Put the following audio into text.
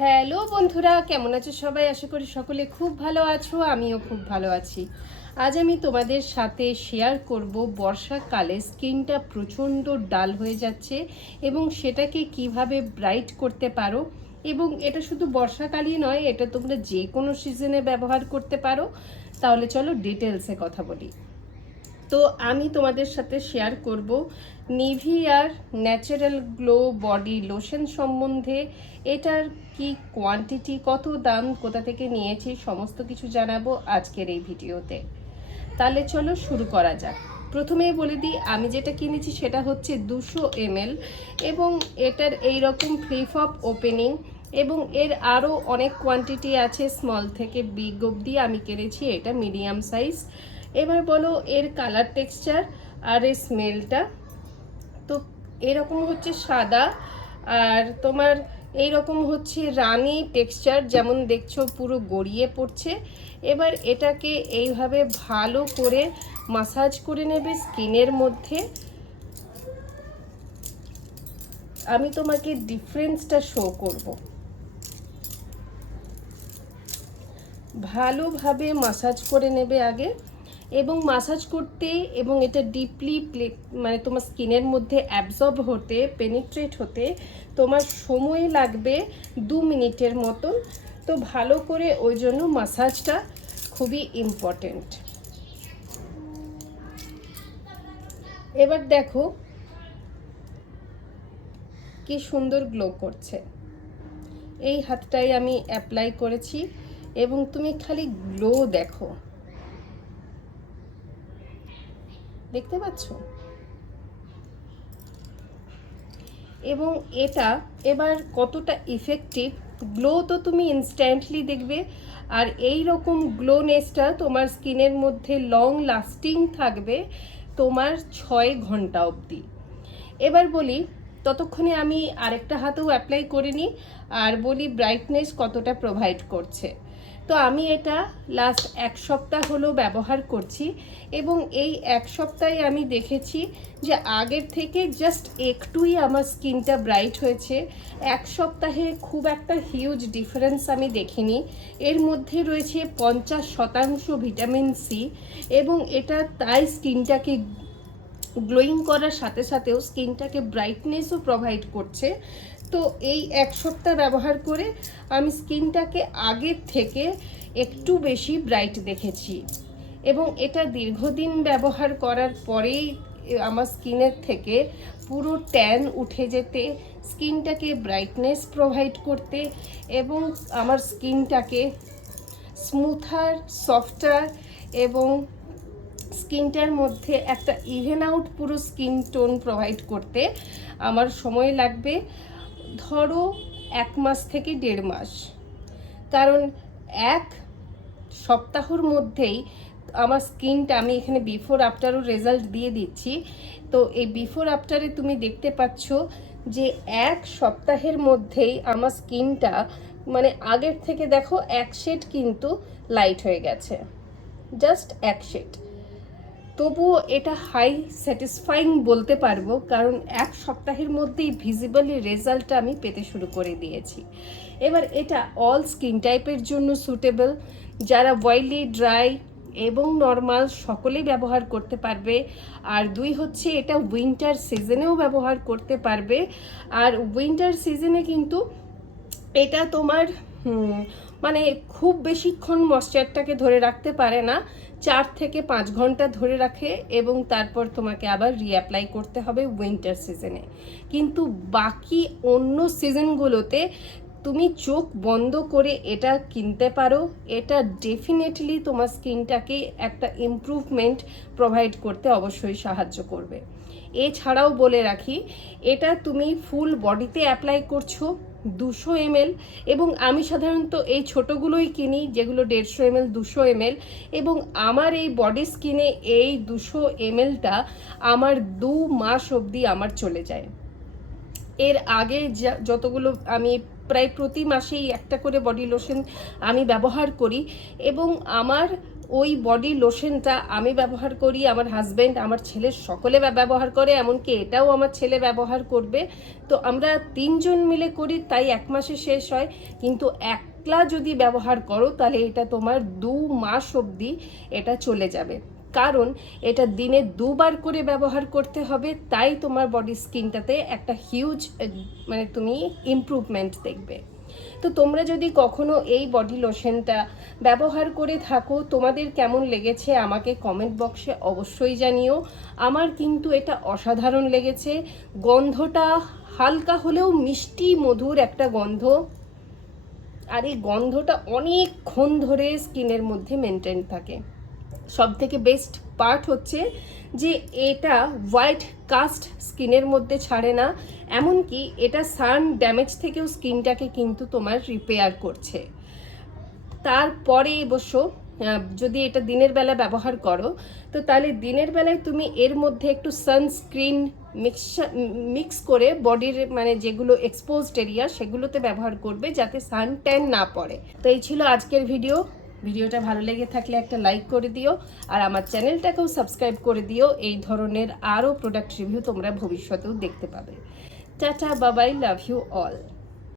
Hello বন্ধুরা, কেমন আছো সবাই? আশা করি সকলে খুব ভালো আছো, আমিও খুব ভালো আছি। আজ আমি তোমাদের সাথে শেয়ার করব বর্ষাকালে স্কিনটা প্রচণ্ড ডাল হয়ে যাচ্ছে এবং সেটাকে কিভাবে ব্রাইট করতে পারো। এবং এটা শুধু বর্ষাকালই নয়, এটা তোমরা যে কোনো সিজনে ব্যবহার করতে পারো। তাহলে চলো ডিটেলসে কথা বলি। তো আমি তোমাদের সাথে শেয়ার করব নিভিয়ার ন্যাচারাল গ্লো বডি লোশন সম্বন্ধে। এটার কি কোয়ান্টিটি, কত দাম, কোথা থেকে নিয়েছি, সমস্ত কিছু জানাবো আজকের এই ভিডিওতে। তাহলে চলো শুরু করা যাক। প্রথমেই বলে দিই, আমি যেটা কিনেছি সেটা হচ্ছে 200 ml এবং এটার এই রকম ফ্লিপ অফ ওপেনিং এবং এর আরও অনেক কোয়ান্টিটি আছে, স্মল থেকে বিগ অবধি আমি কিনেছি, এটা মিডিয়াম সাইজ। এবার বলো এর কালার টেক্সচার আর এর স্মেলটা। তো এরকম হচ্ছে সাদা, আর তোমার এইরকম হচ্ছে রানি টেক্সচার, যেমন দেখছো পুরো গড়িয়ে পড়ছে। এবার এটাকে এইভাবে ভালো করে মাসাজ করে নেবে স্কিনের মধ্যে। আমি তোমাকে ডিফারেন্সটা শো করব। ভালোভাবে মাসাজ করে নেবে আগে, এবং মাসাজ করতে এবং এটা ডিপলি মানে তোমার স্কিনের মধ্যে অ্যাবজর্ব হতে, পেনিট্রেট হতে তোমার সময় লাগবে 2 মিনিটের মতন। তো ভালো করে ওই জন্য মাসাজটা খুবই ইম্পর্টেন্ট। এবার দেখো কি সুন্দর গ্লো করছে। এই হাতটাই আমি অ্যাপ্লাই করেছি এবং তুমি খালি গ্লো দেখো, দেখতে পাচ্ছ? এবং এটা এবার কতটা ইফেক্টিভ, গ্লো তো তুমি ইনস্ট্যান্টলি দেখবে, আর এই রকম গ্লোনেসটা তোমার স্কিনের মধ্যে লং লাস্টিং থাকবে তোমার 6 ঘন্টা অবধি। এবার বলি, ততক্ষণে আমি আরেকটা হাতেও অ্যাপ্লাই করে নিই আর বলি ব্রাইটনেস কতটা প্রোভাইড করছে। তো আমি এটা লাস্ট 1 সপ্তাহ হলো ব্যবহার করছি এবং এই 1 সপ্তাহে আমি দেখেছি যে আগের থেকে জাস্ট একটুই আমার স্কিনটা ব্রাইট হয়েছে। 1 সপ্তাহে খুব একটা হিউজ ডিফারেন্স আমি দেখিনি। এর মধ্যে রয়েছে 50% ভিটামিন সি এবং এটা তাই স্কিনটাকে গ্লোয়িং করার সাথে সাথেও স্কিনটাকে ব্রাইটনেসও প্রোভাইড করছে। তো এই 1 সপ্তাহ ব্যবহার করে আমি স্কিনটাকে আগের থেকে একটু বেশি ব্রাইট দেখেছি এবং এটা দীর্ঘদিন ব্যবহার করার পরেই আমার স্কিনের থেকে পুরো ট্যান উঠে যেতে, স্কিনটাকে ব্রাইটনেস প্রোভাইড করতে এবং আমার স্কিনটাকে স্মুথার, সফটার এবং স্কিনটার মধ্যে একটা ইভেন আউট পুরো স্কিন টোন প্রোভাইড করতে আমার সময় লাগবে ধরো 1 মাস থেকে 1.5 মাস। কারণ 1 সপ্তাহর মধ্যেই আমার স্কিনটা, আমি এখানে বিফোর আফটারও রেজাল্ট দিয়ে দিচ্ছি। তো এই বিফোর আফটারে তুমি দেখতে পাচ্ছ যে 1 সপ্তাহের মধ্যেই আমার স্কিনটা মানে আগের থেকে দেখো 1 শেড কিন্তু লাইট হয়ে গেছে, জাস্ট 1 শেড। তবুও এটা হাই স্যাটিসফাইং বলতে পারবো, কারণ 1 সপ্তাহের মধ্যেই ভিজিবলি রেজাল্টটা আমি পেতে শুরু করে দিয়েছি। এবার এটা অল স্কিন টাইপের জন্য সুটেবল, যারা অয়েলি, ড্রাই এবং নর্মাল সকলেই ব্যবহার করতে পারবে। আর 2 হচ্ছে এটা উইন্টার সিজনেও ব্যবহার করতে পারবে। আর উইন্টার সিজনে কিন্তু এটা তোমার মানে খুব বেশিক্ষণ ময়েশ্চারটাকে ধরে রাখতে পারে না, 4 থেকে 5 ঘন্টা ধরে রাখে এবং তারপর তোমাকে আবার রিঅ্যাপ্লাই করতে হবে উইন্টার সিজনে। কিন্তু বাকি অন্য সিজনগুলোতে তুমি চোখ বন্ধ করে এটা কিনতে পারো। এটা ডেফিনেটলি তোমার স্কিনটাকে একটা ইমপ্রুভমেন্ট প্রোভাইড করতে অবশ্যই সাহায্য করবে। এছাড়াও বলে রাখি, এটা তুমি ফুল বডিতে অ্যাপ্লাই করছো 200 ml, এবং আমি সাধারণত এই ছোটোগুলোই কিনি যেগুলো 150 ml, 200 ml, এবং আমার এই বডি স্কিনে এই 200 mlটা আমার 2 মাস অবধি আমার চলে যায়। এর আগে যতগুলো আমি প্রায় প্রতি মাসেই একটা করে বডি লোশন আমি ব্যবহার করি এবং আমার ওই বডি লোশনটা আমি ব্যবহার করি, আমার হাজব্যান্ড, আমার ছেলের সকলে ব্যবহার করে, এমনকি এটাও আমার ছেলে ব্যবহার করবে। তো আমরা 3জন মিলে করি, তাই 1 মাসে শেষ হয়। কিন্তু একলা যদি ব্যবহার করো তাহলে এটা তোমার 2 মাস অবধি এটা চলে যাবে, কারণ এটা দিনে 2 বার করে ব্যবহার করতে হবে। তাই তোমার বডি স্কিনটাতে একটা হিউজ মানে তুমি ইমপ্রুভমেন্ট দেখবে। তো তোমরা যদি কখনো এই বডি লোশনটা ব্যবহার করে থাকো, তোমাদের কেমন লেগেছে আমাকে কমেন্ট বক্সে অবশ্যই জানিও। আমার কিন্তু এটা অসাধারণ লেগেছে। গন্ধটা হালকা হলেও মিষ্টি মধুর একটা গন্ধ, আর এই গন্ধটা অনেকক্ষণ ধরে স্কিনের মধ্যে মেনটেন থাকে। সব থেকে বেস্ট পার্ট হচ্ছে যে এটা হোয়াইট কাস্ট স্কিনের মধ্যে ছাড়ে না, এমনকি এটা সান ড্যামেজ থেকেও স্কিনটাকে কিন্তু তোমার রিপেয়ার করছে। তারপরে অবশ্য যদি এটা দিনের বেলা ব্যবহার করো, তো তাহলে দিনের বেলায় তুমি এর মধ্যে একটু সানস্ক্রিন মিক্স করে বডির মানে যেগুলো এক্সপোজড এরিয়া সেগুলোতে ব্যবহার করবে, যাতে সান ট্যান না পড়ে। তো এই ছিল আজকের ভিডিওটা ভালো লেগে থাকলে একটা লাইক করে দিও, আর আমার চ্যানেলটাকেও সাবস্ক্রাইব করে দিও। এই ধরনের আরও প্রোডাক্ট রিভিউ তোমরা ভবিষ্যতেও দেখতে পাবে। টাটা, বাবাই, লাভ ইউ অল।